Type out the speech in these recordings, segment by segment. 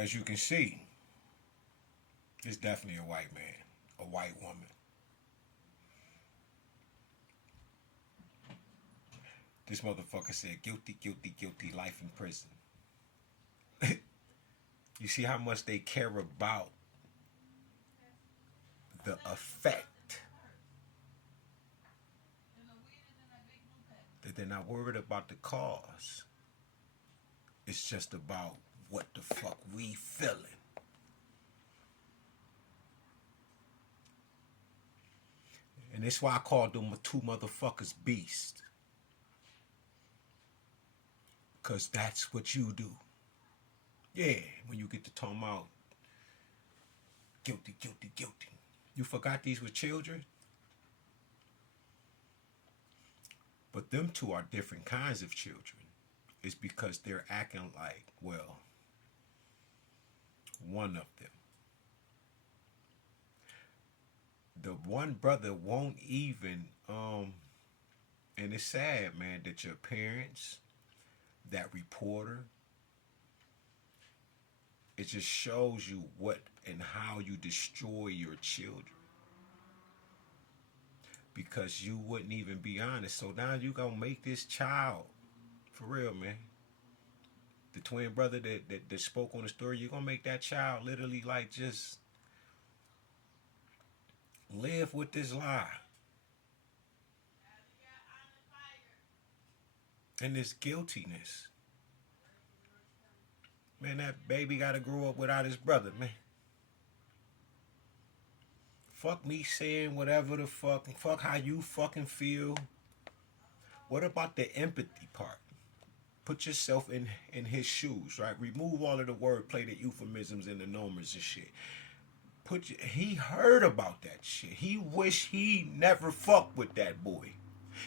as you can see, it's definitely a white man, a white woman. This motherfucker said guilty, guilty, guilty, life in prison. You see how much they care about the effect, that they're not worried about the cause. It's just about what the fuck we feeling. And that's why I called them two motherfuckers beasts. Because that's what you do. Yeah, when you get to talk about guilty, guilty, guilty. You forgot these were children? But them two are different kinds of children. It's because they're acting like, well, one of them. The one brother won't even, and it's sad, man, that your parents, that reporter, it just shows you what and how you destroy your children. Because you wouldn't even be honest. So now you gonna make this child, for real, man. The twin brother that spoke on the story, you're gonna make that child literally like just live with this lie. And this guiltiness. Man, that baby gotta grow up without his brother, man. Fuck me saying whatever the fuck how you fucking feel. What about the empathy part? Put yourself in his shoes, right? Remove all of the wordplay, the euphemisms, and the nomers and shit. He heard about that shit. He wish he never fucked with that boy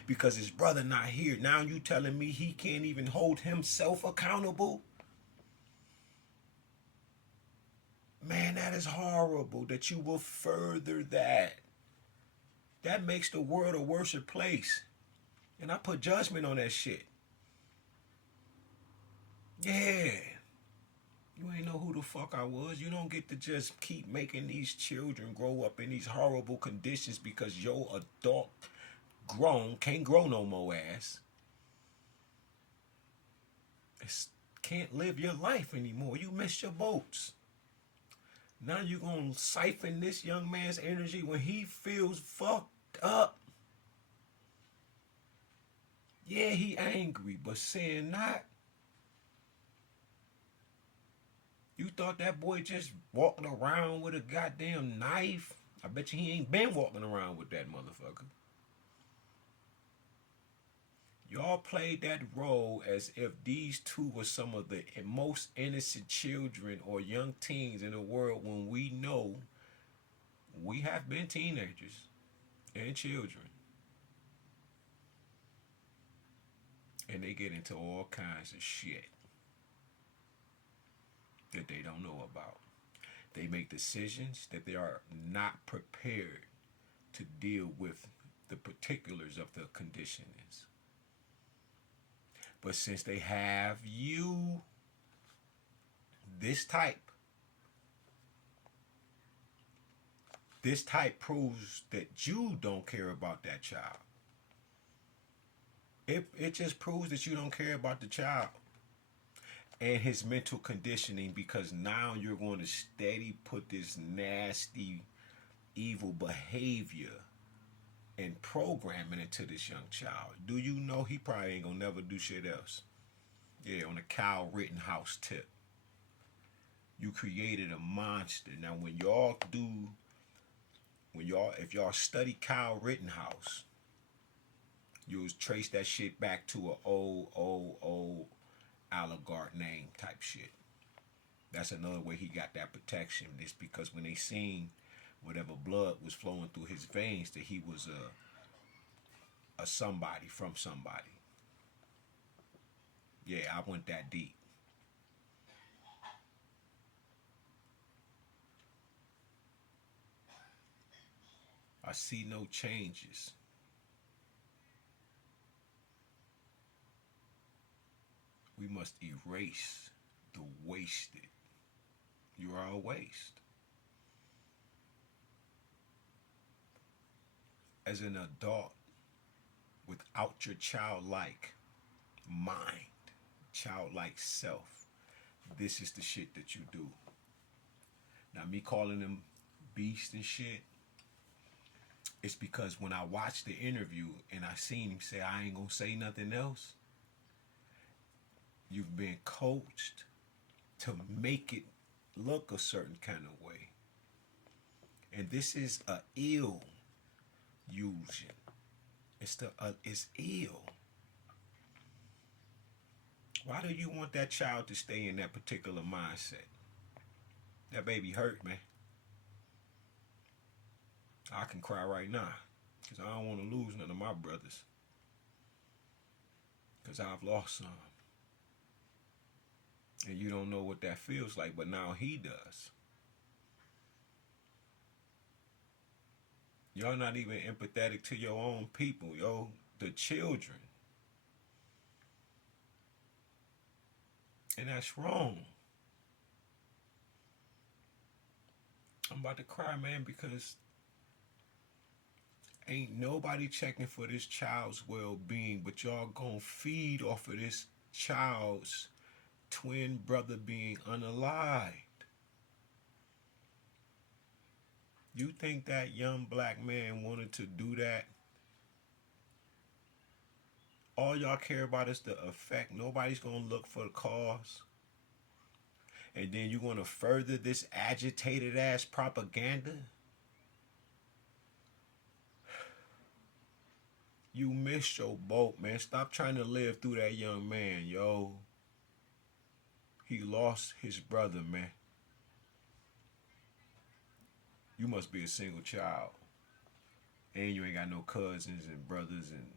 because his brother not here. Now you telling me he can't even hold himself accountable? Man, that is horrible that you will further that. That makes the world a worse place. And I put judgment on that shit. Yeah. You ain't know who the fuck I was. You don't get to just keep making these children grow up in these horrible conditions because your adult grown can't grow no more ass. Can't live your life anymore. You missed your boats. Now you gonna siphon this young man's energy when he feels fucked up. Yeah, he angry, but saying not. You thought that boy just walking around with a goddamn knife? I bet you he ain't been walking around with that motherfucker. Y'all played that role as if these two were some of the most innocent children or young teens in the world when we know we have been teenagers and children. And they get into all kinds of shit that they don't know about. They make decisions that they are not prepared to deal with the particulars of the conditions. But since they have you, this type proves that you don't care about that child. It just proves that you don't care about the child and his mental conditioning, because now you're going to steady put this nasty, evil behavior and programming into this young child. Do you know he probably ain't gonna never do shit else? Yeah, on a Kyle Rittenhouse tip. You created a monster. Now if y'all study Kyle Rittenhouse, you'll trace that shit back to a old oligarch name type shit. That's another way he got that protection. It's because when they seen whatever blood was flowing through his veins, that he was a somebody from somebody. Yeah, I went that deep. I see no changes. We must erase the wasted You are a waste. As an adult, without your childlike mind, childlike self, this is the shit that you do. Now, me calling them beast and shit, it's because when I watched the interview and I seen him say, I ain't gonna say nothing else, you've been coached to make it look a certain kind of way. And this is a ill using. It's ill. Why do you want that child to stay in that particular mindset? That baby hurt, man. I can cry right now because I don't want to lose none of my brothers, because I've lost some. And you don't know what that feels like, but now he does. Y'all not even empathetic to your own people, yo, the children. And that's wrong. I'm about to cry, man, because ain't nobody checking for this child's well-being, but y'all gonna feed off of this child's twin brother being unalived. You think that young black man wanted to do that? All y'all care about is the effect. Nobody's gonna look for the cause. And then you're gonna further this agitated ass propaganda? You missed your boat, man. Stop trying to live through that young man, yo. He lost his brother, man. You must be a single child. And you ain't got no cousins and brothers and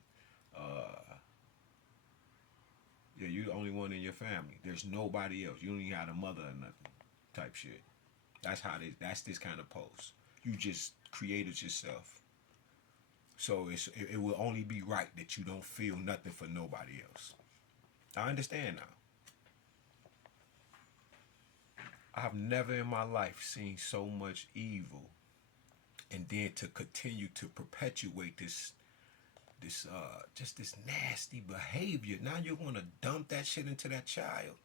yeah, you the only one in your family. There's nobody else. You don't even have a mother or nothing type shit. That's this kind of post. You just created yourself. So it will only be right that you don't feel nothing for nobody else. I understand now. I've never in my life seen so much evil, and then to continue to perpetuate this just this nasty behavior. Now you're gonna dump that shit into that child.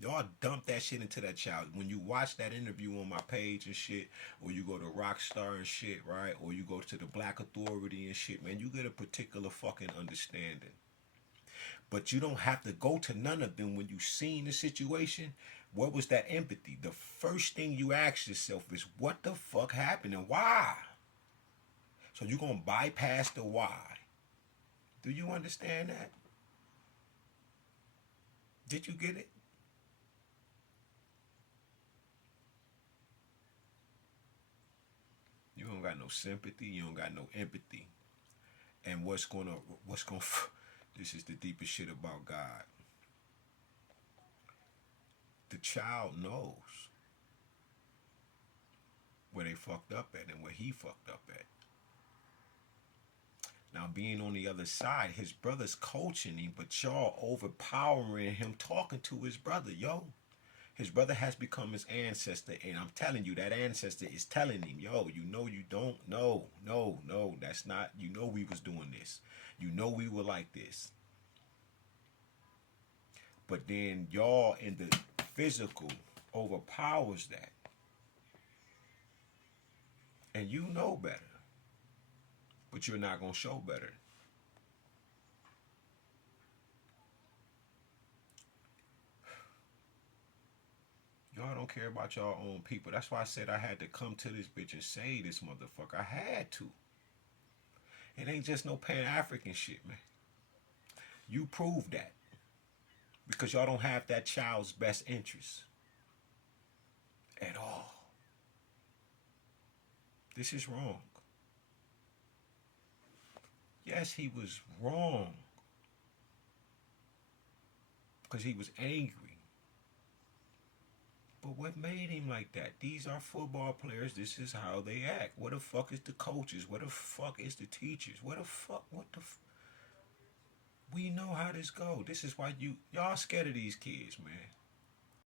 Y'all dump that shit into that child. When you watch that interview on my page and shit, or you go to Rockstar and shit, right? Or you go to the Black Authority and shit, man, you get a particular fucking understanding. But you don't have to go to none of them when you seen the situation. What was that empathy? The first thing you ask yourself is, what the fuck happened and why? So you're gonna bypass the why. Do you understand that? Did you get it? You don't got no sympathy. You don't got no empathy. And this is the deepest shit about God. The child knows where they fucked up at and where he fucked up at. Now, being on the other side, his brother's coaching him, but y'all overpowering him, talking to his brother, yo. His brother has become his ancestor, and I'm telling you, that ancestor is telling him, yo, you know you don't, no, that's not, you know we was doing this. You know we were like this. But then y'all in the physical overpowers that. And you know better. But you're not going to show better. Y'all don't care about y'all own people. That's why I said I had to come to this bitch and say this motherfucker. I had to. It ain't just no Pan-African shit, man. You proved that. Because y'all don't have that child's best interest. At all. This is wrong. Yes, he was wrong. Because he was angry. But what made him like that? These are football players. This is how they act. What the fuck is the coaches? What the fuck is the teachers? What the we know how this go. This is why y'all scared of these kids, man.